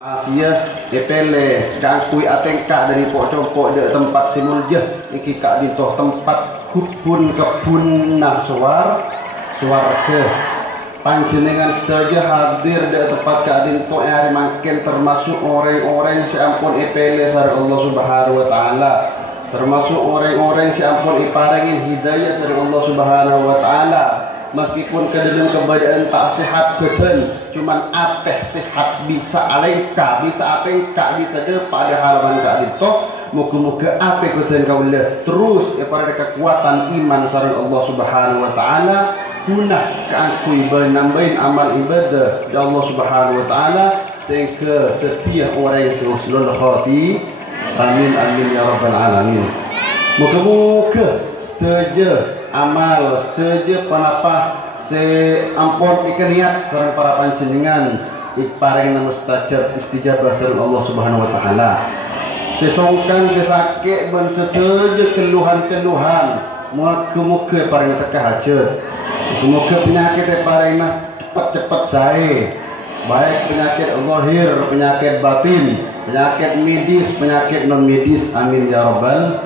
Afia epele kangkui atengka dari pok de tempat simuljah iki kak di toh tempat kebun naswar ke panjenengan saja hadir de tempat kak di toh hari makin termasuk orang-orang seampun epele sari Allah Subhanahu wa taala, termasuk orang-orang seampun iparengin hidayah sari Allah Subhanahu wa taala. Meskipun kedalam keadaan tak sehat badan, cuman ateh sehat bisa alengka, bisa atengka, bisa de pada halaman kak itu. Moga-moga ateh badan kaulah terus pada kekuatan iman sareng Allah Subhanahu wa taala guna keangkui nambahin amal ibadah ya Allah Subhanahu wa taala sehingga setiap orang yang seusulul khati. Amin amin ya rabbal alamin. Moga-moga setuju amal setuju panapa ampun ikan niat sareng para panjenengan ipareng mustajab istijabah sareng Allah Subhanahu wa taala. Sesongkan sesake ben setuju keluhan-keluhan muga-muga pareng teka hajat. Muga penyakit pareng cepat-cepat sae. Baik penyakit zahir, penyakit batin, penyakit medis, penyakit non medis. Amin ya rabbal.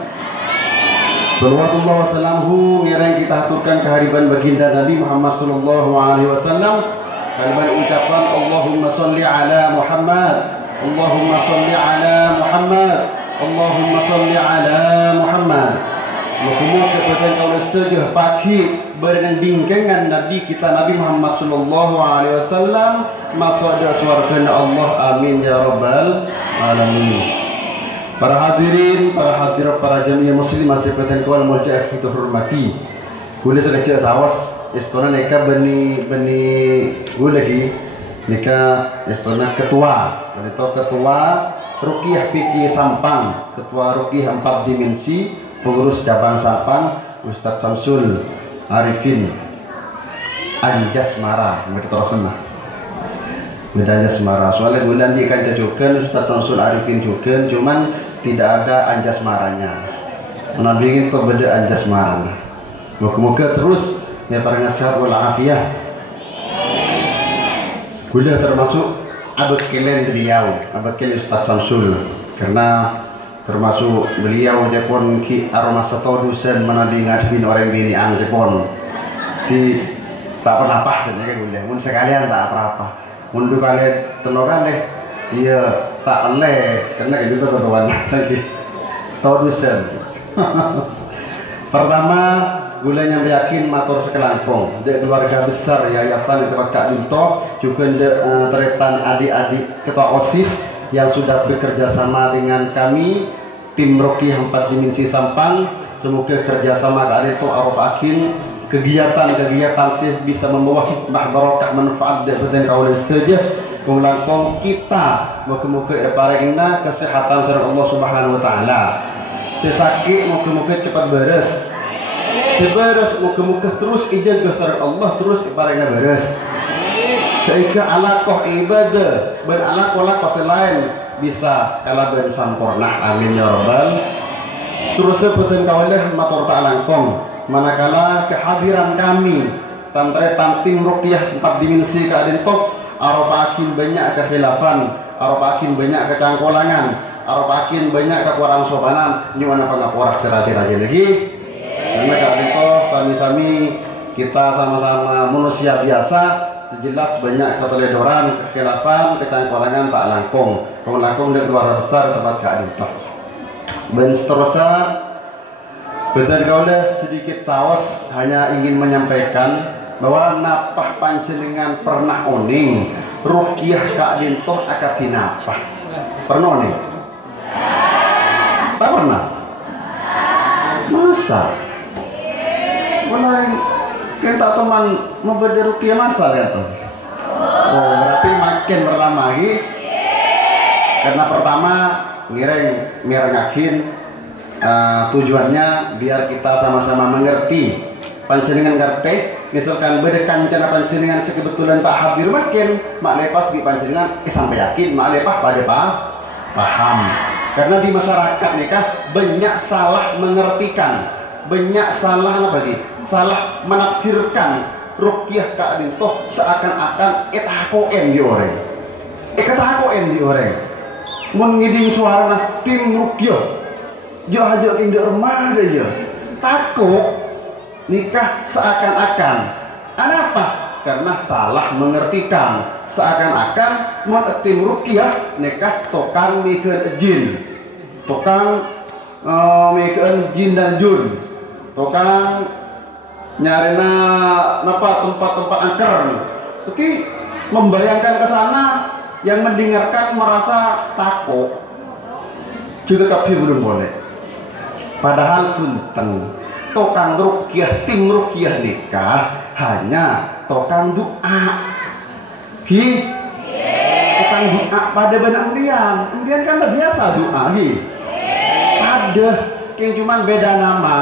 Sallallahu wasallamhu ngereng kita aturkan kehadiran baginda Nabi Muhammad sallallahu alaihi wasallam kalimat ucapan Allahumma sholli ala Muhammad, Allahumma sholli ala Muhammad, Allahumma sholli ala Muhammad. Moga-moga kepada kau setuju pagi berden bingkengan Nabi kita Nabi Muhammad sallallahu alaihi wasallam masuk ada surga Allah. Amin ya rabbal alamin. Para hadirin, para hadirat, para jamiah muslim masih petang kawal mulja kita hormati. Gula sekecil sawas, istana neka beni gula lagi neka istana ketua. Itu ketua Ruqyah PT Sampang, ketua Ruqyah 4 dimensi, pengurus cabang Sampang Ustadz Samsul Arifin Anjasmara, mereka terus senang. Bedanya Semara, soalnya bulan dia kan jajukan Ustaz Samsul Arifin juga, cuman tidak ada Anjasmaranya. Nabi ingin kau beda Anjasmara. Moga-moga terus ya para nasihat wal afiyah. Sudah termasuk abad kalian beliau, abad kalian Ustaz Samsul, karena termasuk beliau Jepun ki aroma setodusen menadi ngadepin orang bini ang Jepun. Di tak pernah pas saja kayak gue, mun sekalian tak apa-apa. Mundur kalian tenokan deh, iya tak leh, karena kayak gitu ketuaan lagi. Todusen. Pertama, gula yang yakin matur sekelangkong. Dari keluarga besar yayasan di tempat Kak Dinto, juga teretan adik-adik ketua OSIS yang sudah bekerja sama dengan kami, tim Ruqyah 4 dimensi Sampang. Semoga kerjasama Kak Dinto arop akin. Kegiatan-kegiatan sih bisa membawa hikmah barokah manfaat dari kaum setuju melangkong kita moga-moga paringna kesehatan sareng Allah Subhanahu wa taala. Sesakit moga-moga cepat beres. Seberes moga-moga terus ijaga sareng Allah terus paringna beres. Sehingga alaqah ibadah ben alaqah selain bisa kalaban sampurna. Amin ya rabbal. Seterusnya beten kawalah matur tak langkong. Manakala kehadiran kami tantretan tim Ruqyah 4 dimensi Kak Dinto aropakin banyak kekhilafan, aropakin banyak kecangkolangan, aropakin banyak kekurang sopanan nyuana pangaporak serati-rati lagi. Karena Kak Dinto sami-sami kita sama-sama manusia biasa, sejelas banyak keteledoran, kekhilafan, kecangkolangan tak langkung. Langkung dan keluarga besar tempat Kak Dinto. Dan seterusnya betul kaulah sedikit saos hanya ingin menyampaikan bahwa napah panjenengan pernah oning Ruqyah Kak Dinto akad dinapah pernah oning? Tak pernah? Masa? Mulai kita teman mau beda Ruqyah masa kata? Oh berarti makin pertama lagi karena pertama mirengakin tujuannya biar kita sama-sama mengerti panjenengan ngerti misalkan beda kancana panjenengan sekebetulan tak hadir makin mak lepas di panjenengan sampai yakin mak lepas pada paham karena di masyarakat nikah banyak salah mengertikan banyak salah apa lagi salah menafsirkan Ruqyah Kak Dinto seakan-akan eta HOM di orang ketakoen di orang mengiding suara tim rukyah jo hajo king de rumah deh yo takut nikah seakan-akan kenapa? Karena salah mengertikan seakan-akan mau tim rukyah nikah tokang mikeun jin tokang mikeun jin dan jun tokang nyarina napa tempat-tempat angker tapi membayangkan ke sana yang mendengarkan merasa takut juga tapi belum boleh padahal punten tokang rukyah tim rukyah nikah hanya tokang doa tokang doa pada benar umbian kan biasa doa ada yang cuman beda nama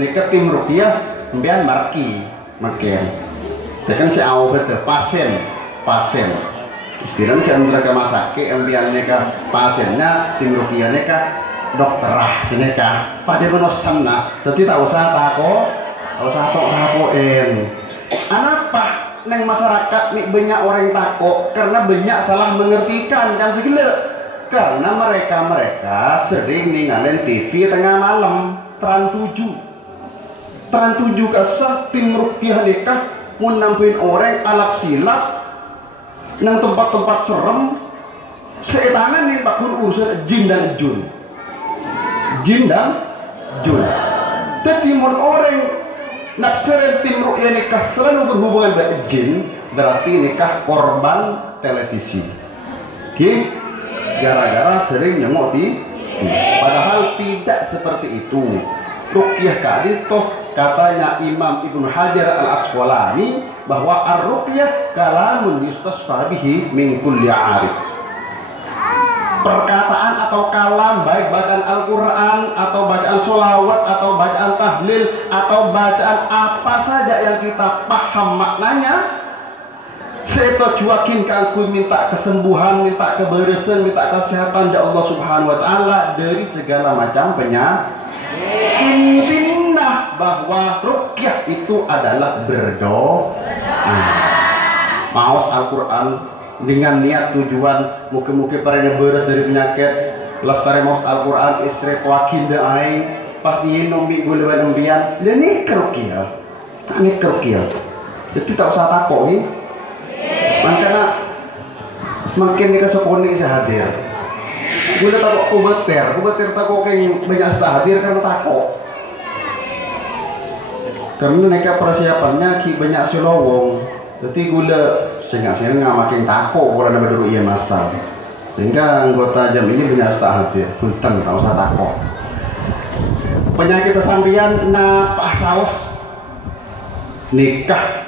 nikah tim rukyah umbian marki makin ya kan si awal betul pasien istilahnya saya antara ke masake ambian neka pasiennya tim rukyah neka dokterah sineka pada menosan nak tapi tak usah takoin kenapa neng masyarakat nih banyak orang takut karena banyak salah mengertikan kan segala karena mereka sering ninggalin TV tengah malam Trans 7 kesah tim rukyah neka mau nampiin orang alat silap nang tempat-tempat serem seetangan nih bakun urusan jin dan jun tapi mun orang nak seren tim rukyah nikah selalu berhubungan dengan jin berarti nikah korban televisi gara-gara sering nyemok padahal tidak seperti itu rukyah kali toh katanya Imam Ibnu Hajar Al-Asqalani bahwa ar-ruqyah kalamun yustasfa bihi min kulli 'arif. Perkataan atau kalam baik bacaan Al-Qur'an atau bacaan sholawat atau bacaan tahlil atau bacaan apa saja yang kita paham maknanya seto cuakin ke aku minta kesembuhan, minta keberesan, minta kesehatan dari Allah Subhanahu wa taala dari segala macam penyakit. Intinya bahwa ruqyah itu adalah berdoa. Maos Al-Quran dengan niat tujuan muka-muka para beres dari penyakit lestari maos Al-Quran isri wakin aing pas nombi gula nembian ini keruqyah jadi tak usah takut makanya makin dikasih saya hadir gula takut kubeter takut kayak banyak hadir karena takut karena mereka persiapannya banyak silowong jadi gula sehingga makin takut kalau ada dulu ia masal sehingga anggota jam ini banyak hadir punten tak usah takut penyakit kesampian napak saus nikah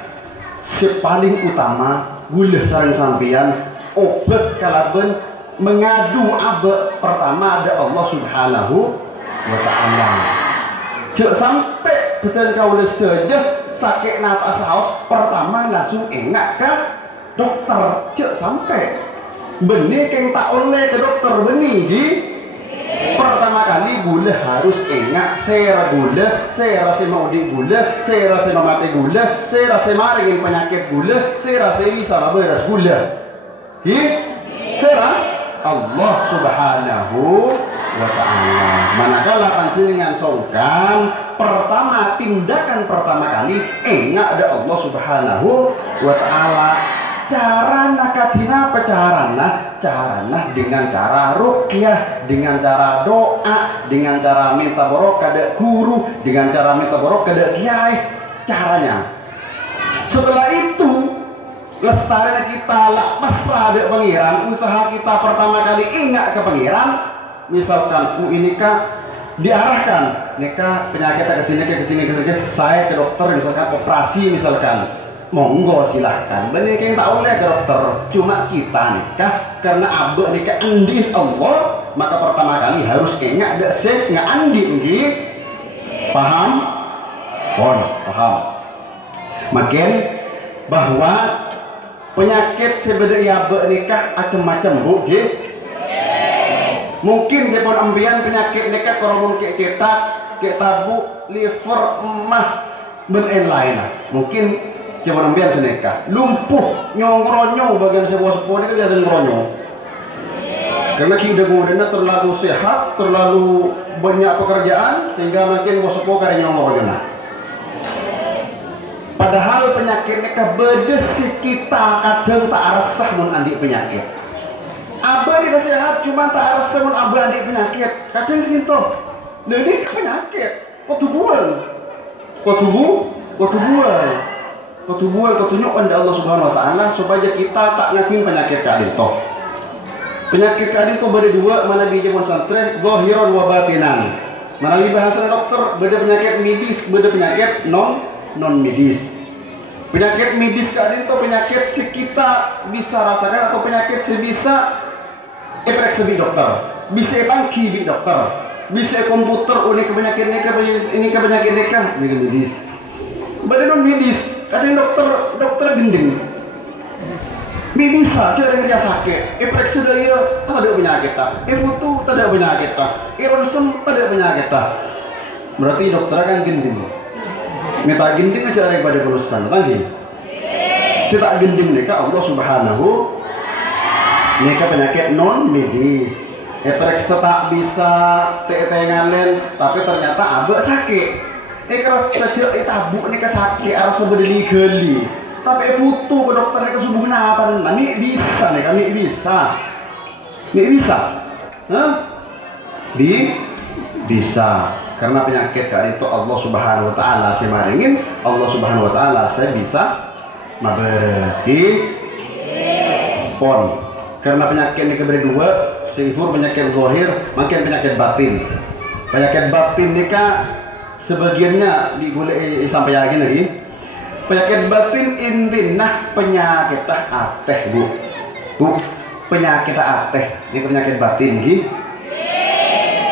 paling utama gula sarang sampian obat kalaben mengadu abe pertama ada Allah Subhanahu wa ta'ala cek sampai betul kau saja sakit napas saus pertama langsung ingat ke dokter cek sampai benih yang tak oleh ke dokter benih di pertama kali gula harus ingat saya rasa mau di gula saya rasa mati gula saya rasa maring penyakit gula saya rasa bisa beres gula saya Allah Subhanahu wa ta'ala manakala panjenengan songkan pertama tindakan pertama kali ingat ada Allah Subhanahu wa ta'ala carana katina carana dengan cara ruqyah dengan cara doa dengan cara minta barokah dari guru dengan cara minta barokah dari kiai caranya setelah itu lestari kita lah pasrah dari pangeran usaha kita pertama kali ingat ke pangeran misalkan ini kah diarahkan nikah penyakit ketini saya ke dokter misalkan operasi misalkan monggo silahkan bener yang tak oleh ke dokter cuma kita nikah karena abe nikah andin Allah maka pertama kali harus ingat ada sek nggak andin paham makin bahwa penyakit sebenarnya nikah macam-macam bu mungkin dia pun ambian penyakit nikah kalau mungkin kita tabu liver emah ben lain mungkin coba nampian seneka lumpuh nyongronyo bagian sebuah-sebuah itu biasa ngeronyo karena kita kemudian terlalu sehat, terlalu banyak pekerjaan sehingga makin sebuah karya nyongronyo. Padahal penyakit neka bedesi kita kadang tak resah mun andik penyakit. Abah kita sehat cuma tak resah mun abah andik penyakit. Kadang segitu. Jadi penyakit. Kau tubuhan. Kau tunjuk pada Allah Subhanahu Wa Taala supaya kita tak ngakuin penyakit kadin toh. Penyakit kadin toh beda dua, mana bija monsantre, zahiran wa batinan. Mana bahasa dokter beda penyakit medis, beda penyakit non medis. Penyakit medis kadin toh penyakit kita bisa rasakan atau penyakit sebisa efek sebi dokter, bisa pangki bi dokter, bisa komputer ini penyakit neka medis. Badan non medis, kadang dokter gending. Bisa cara kerja sakit. Efek sudah ya, tak ada penyakit tak. Foto tak ada penyakit tak. Ronsen tak ada penyakit tak. Berarti dokter kan gending. Minta gending aja ada pada perusahaan, tadi. Saya tak gending neka Allah Subhanahu. Neka penyakit non medis. Efek tak bisa tenganen, tapi ternyata abek sakit. Keras saja tabuk ni kesakit rasa berdeli geli. Tapi foto ke dokter ni kesubuh apa? Nami bisa ni kami bisa. Hah? Bisa. Karena penyakit kali itu Allah Subhanahu Wa Taala saya maringin. Allah Subhanahu Wa Taala saya bisa mabes. Pon. Karena penyakit ni kedua, sehibur penyakit zahir, makin penyakit batin. Penyakit batin ni sebagiannya boleh sampai yakin lagi. Penyakit batin intinah penyakit ateh bu penyakit ateh ini penyakit batin gi.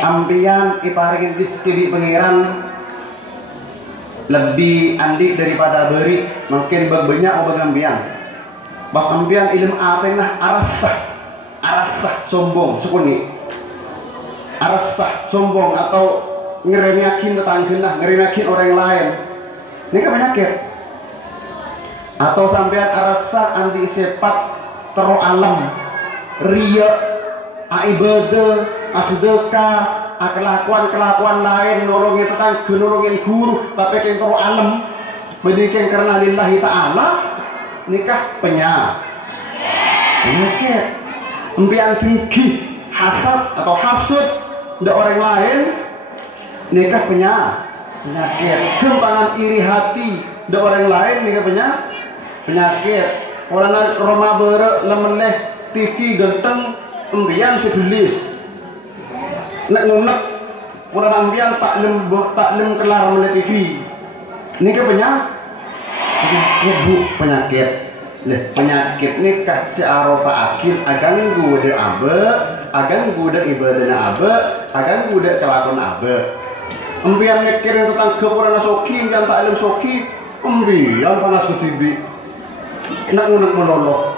Ampian iparingin diskibi pengiran lebih andi daripada beri mungkin banyak mau bagambian. Pas ampian ilmu ateh nah arasah sombong sukuni arasah sombong atau ngeremakin tetangga, ngeremakin orang lain. Ini kan penyakit. Atau sampean arasa andi sepat tero alam, ria, ibadah, sedekah, kelakuan lain, nolongin tetangga, nolongin guru, tapi yang tero alam, mendikin karena lillahi ta'ala, nikah penyakit. Empian tinggi, hasad atau hasud dari orang lain, nikah penyakit. Gempangan iri hati dari orang lain nikah penyakit. Orang Roma bere lemeneh TV genteng embian sebelis. Nek ngunek orang ambian tak lem kelar oleh TV. Nikah penyakit. Penyakit nikah si aropa akhir agan gude abe, agan gude ibadah abe, agan gude kelakuan abe. Empian mikirin tentang kepuran soki, empian tak ilmu soki, empian panas ketibi, nak ngunek meloloh,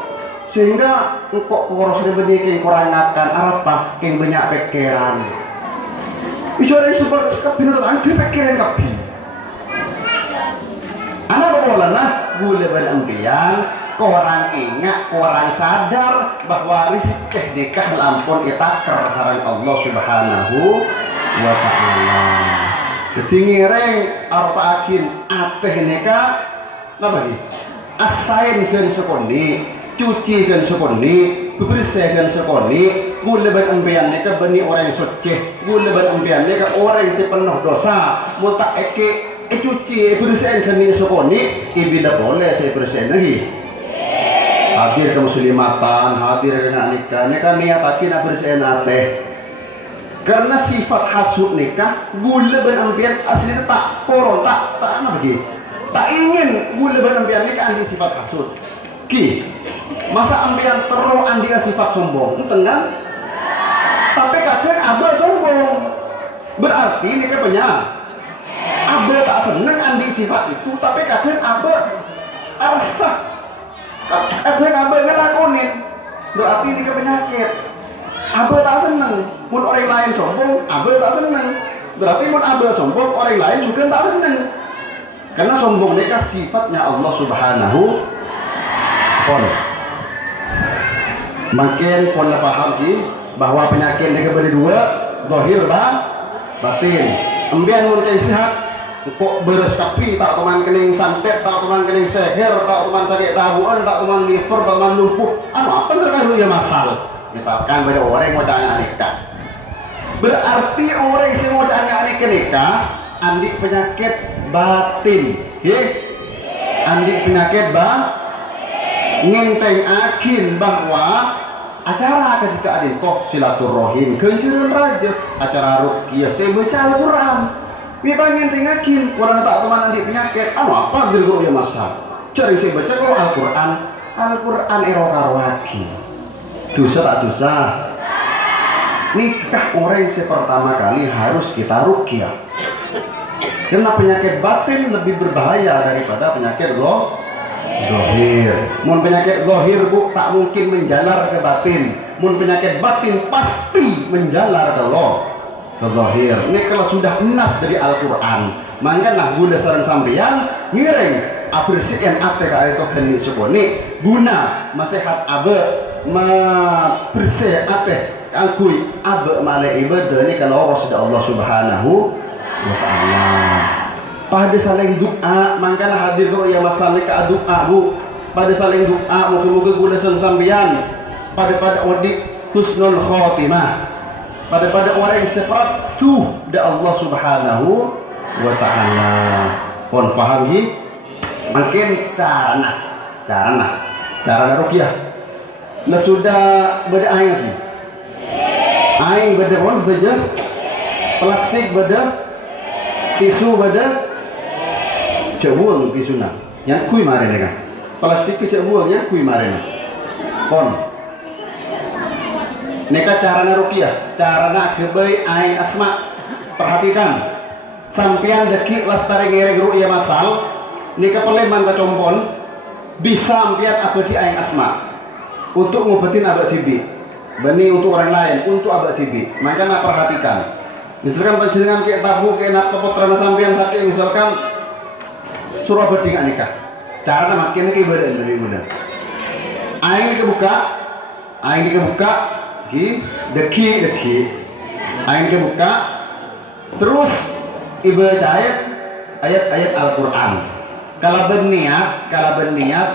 sehingga kok poros banyak yang kurang akan apa, yang banyak pikiran. Bicara seperti kabin tentang pikiran kabin. Anak bola nah, gula berempian, korang ingat, korang sadar bahwa rizki nikah lampun kita kersaran Allah Subhanahu Wa Ta'ala. Ketinggi reng arpa akin ateh neka apa lagi? Asain kan sekoni, cuci kan sekoni, bebersih kan sekoni. Gula berempian neka bani orang yang suci, gula berempian neka orang yang penuh dosa. Muta eke cuci bersih kan ni sekoni, ibida boleh saya bersih lagi. Hadir ke muslimatan, hadir dengan nikah, nikah niat akin bersih ateh. Karena sifat hasud nikah gula benampian aslinya tak poron tak apa lagi tak ingin gula benampian nikah andi sifat hasud masa ampian terus andi sifat sombong tengah tapi kadang abah sombong berarti nikah abah tak seneng andi sifat itu tapi kadang abah arasah kadang abah ngelakonin berarti nikah penyakit. Abah tak seneng, mun orang lain sombong, abah tak seneng. Berarti mun abah sombong, orang lain juga tak seneng. Karena sombong nikah sifatnya Allah Subhanahu wa. Makin pun paham bahwa penyakit nikah beri dua, zahir batin. Embian mungkin sehat kok beres kapi tak teman kening santet, tak teman kening seher, tak teman sakit tahuan, tak teman liver, tak teman lumpuh. Apa terkait ya masal? Misalkan beda orang mau jangan nikah. Berarti orang yang mau jangan nikah, andi penyakit batin. Andi penyakit ngenteng akin bahwa acara ketika adin kok silaturahim kenceran raja acara ruqyah saya baca Al-Quran bibangun tengakin orang tak teman andi penyakit apa dulu dia masa cari saya baca kalau Al-Quran erokarwaki dosa tak dosa nikah orang yang pertama kali harus kita ruqyah karena penyakit batin lebih berbahaya daripada penyakit zahir. Mun penyakit zahir bu tak mungkin menjalar ke batin. Mun penyakit batin pasti menjalar ke zahir. Ini kalau sudah nas dari Al-Quran, maka nah guna sarang sampeyan ngiring abersihan ate ka itu kenik supone guna masehat abe bersih ate angkui abe male ibadah ini kalau Allah Subhanahu wa ta'ala. Pada saling doa, makanya hadir kalau ya masalah ke doa bu. Pada saling doa, moga-moga guna sampeyan. Pada wadi husnul khotimah. Pada orang yang seperti da Allah Subhanahu wa ta'ala. Pon paham hi? Makin carana ruqyah. Nah sudah beda aing lagi. Aing beda pon saja. Plastik beda, tisu beda. Cek buang pisuna yang kui marin kan plastik cek buang yang kui marin kon neka carana ruqyah carana kebai aing asma perhatikan sampean deki lastari ngereng ruqyah masal neka peleman ke compon bisa ampian abadi aing asma untuk ngobatin abad tibi bani untuk orang lain untuk abad tibi makanya perhatikan misalkan panjenengan kayak tabu kayak nak kepotran sampean sakit misalkan surah berdingak nikah cara makin ke ibadah lebih mudah aing dikebuka deki aing kebuka terus ibadah ayat Al-Quran kalau berniat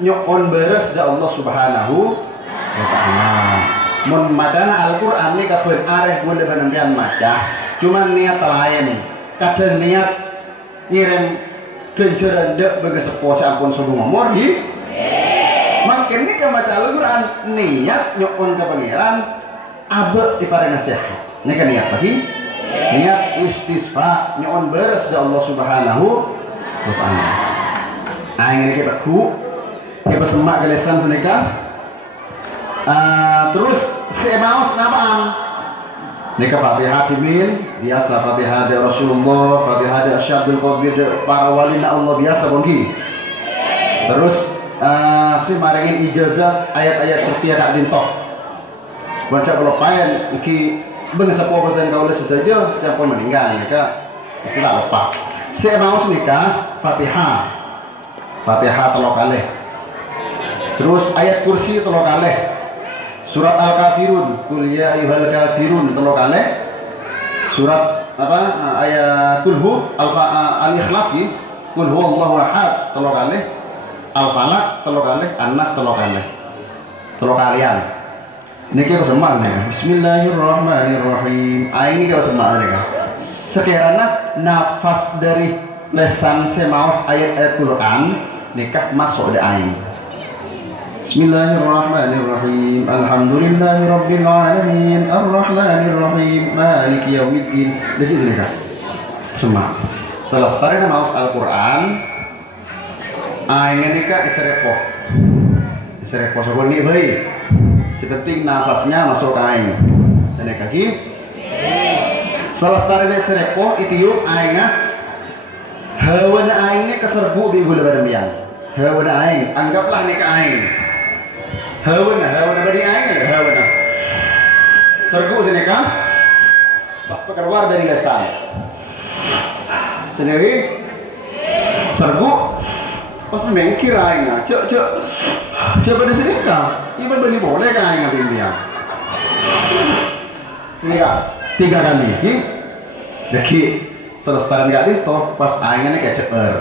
nyokon beres da Allah Subhanahu wa ta'ala mun macana Al-Quran ini kapan areh guna penampian maca cuman niat lain kadang niat ngirim kenceran dek bagi sepuas ampun subuh ngomor di makin ini ke baca Al-Quran niat nyokon ke pangeran abe ipare nasihat ini kan niat lagi niat istisqa nyokon beres da Allah Subhanahu wa ta'ala nah ini kita kita semak gelesan senika terus semaus napaan nikah Fatihah timin biasa Fatihah dari Rasulullah Fatihah dari Syabdul Qadir para wali Allah biasa bongki terus si maringin ijazah ayat-ayat setia kak dintok baca kelopayan ki bangsa po dan kaulah sedaja siapa meninggal nikah istilah apa saya mau nikah Fatihah telok kalih terus ayat kursi telok kalih surat Al-Kafirun kul ya ayyuhal kafirun telok kalih surat apa ayat kulhu al-ikhlas kul huwallahu ahad telok kalih al-falaq telok kalih an-nas telok kalian niki kesemak nih bismillahirrahmanirrahim ini kesemak nih sekiranya nafas dari lesan semaus ayat-ayat Quran nikah masuk di aing Bismillahirrahmanirrahim. Alhamdulillahirabbil alamin. Arrahmanirrahim. Maliki yaumiddin. Jadi ini kan. Semak. Selesai nama Al-Qur'an. Aing nikah isrepo. Isrepo sabun ni bae. Sepenting nafasnya masuk ke aing. Dan kaki. Selesai isrepo itu aing hawa aing keserbu di gula badamian. Hawa aing anggaplah nikah aing. Hawa badi aing hawa sergu sini kan pas keluar dari lesan sendiri sergu pas mengkir aing cek pada sini kan ibu beli boleh kan aing ngambil dia ini kak 3 kali deki selesai nggak itu pas aingnya kayak ceker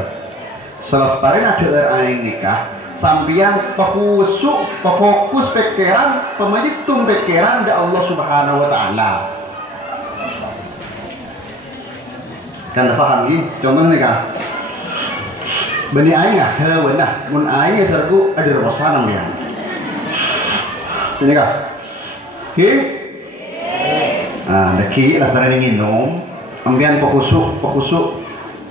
selesai ceker aing nikah sampian fokus pikiran pemajitum pikiran da Allah Subhanahu wa taala kan dah paham ni cuman ni kah bani aing ah benar mun aing sergu ada rosan dia ini kah deki lasarane nginum ambian fokusuk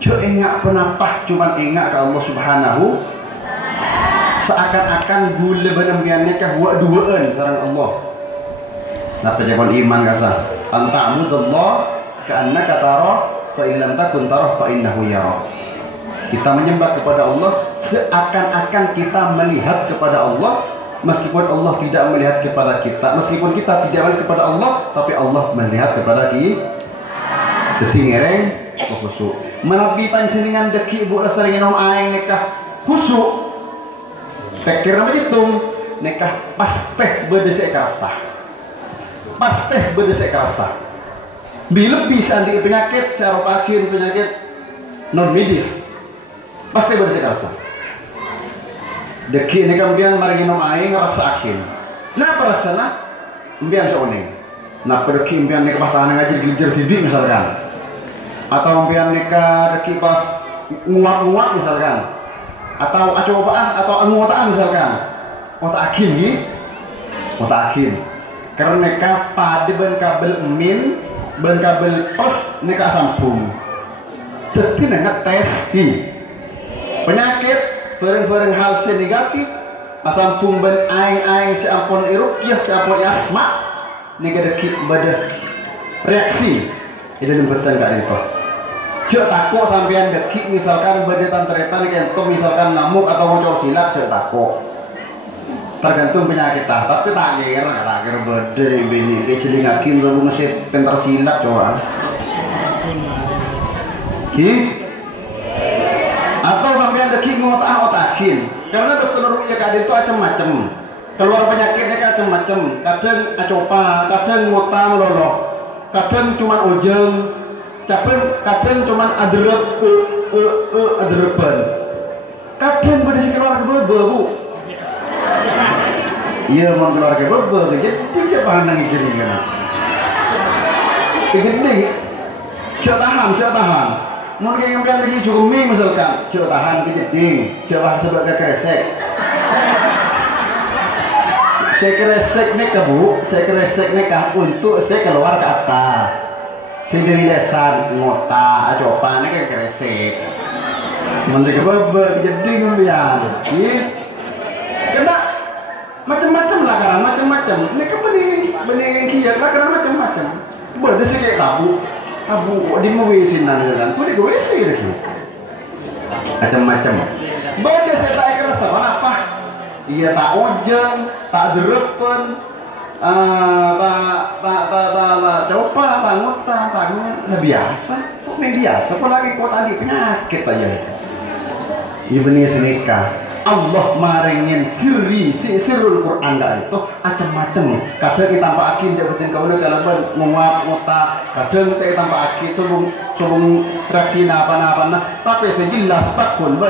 cek ingat penapah cuman ingat ke Allah Subhanahu seakan-akan gula benambiannya kah duaan sareng Allah napa jaman iman kasa anta'budallah ka'annaka tara fa in lam takun tara fa innahu yara kita menyembah kepada Allah seakan-akan kita melihat kepada Allah meskipun Allah tidak melihat kepada kita meskipun kita tidak melihat kepada Allah tapi Allah melihat kepada kita detingereng khusyuk menabi panjenengan deki ibu sering nom aing nikah khusyuk pikir nama itu nikah pasteh berdesek kerasa bila bisa di penyakit secara penyakit non medis pasti berdesek kerasa deki ini kan biar mari minum air rasa akin kenapa rasanya biar seoning nah deki biar nikah tangan ngaji gelir tibi misalkan atau biar nikah deki pas nguak misalkan atau acobaan atau angotaan misalkan otak akin karena nikah pada ben kabel min ben kabel plus nikah sambung jadi nggak tes penyakit bareng-bareng hal negatif asampung ben aing si ampun irukyah si ampun asma nikah deki pada reaksi itu nembetan gak info cek takut sampean deki misalkan berdetan teretan kentok misalkan ngamuk atau ngocor silap cek takut tergantung penyakit tapi tak kira bede bini kecilin ngakin lalu ngesit pentar silap coba atau sampean deki ngotak-ngotakin karena dokter ruya kadang itu macam-macam keluar penyakitnya macam-macam kadang acopa kadang ngotam lolo kadang cuma ujung kadang cuma adrepan kadang berdisi keluarga bu iya mau keluarga jadi dia pandang gini kan gede cek tahan mungkin yang kan lagi cukup misalkan cek tahan kejeding cek bahasa sebagai kresek saya kresek nih untuk saya keluar ke atas sendiri lesan ngota acopan kan kresek menteri kebebe jadi ngombian kena macam-macam lah karena macam-macam ini kan bening kiat lah karena macam-macam berde sih kayak tabu di mewesin nanti kan tuh di wesi lagi macam-macam berde saya tak kerasa apa iya tak ojeng tak derepen coba tak biasa kok biasa kok lagi kok tadi penyakit aja iya benih senikah Allah maringin sirul Quran dah itu macam-macam kadang kita tanpa akin dia betul kau kalau menguap ngotak kadang kita tanpa akin cubung reaksi apa tapi sejelas pakun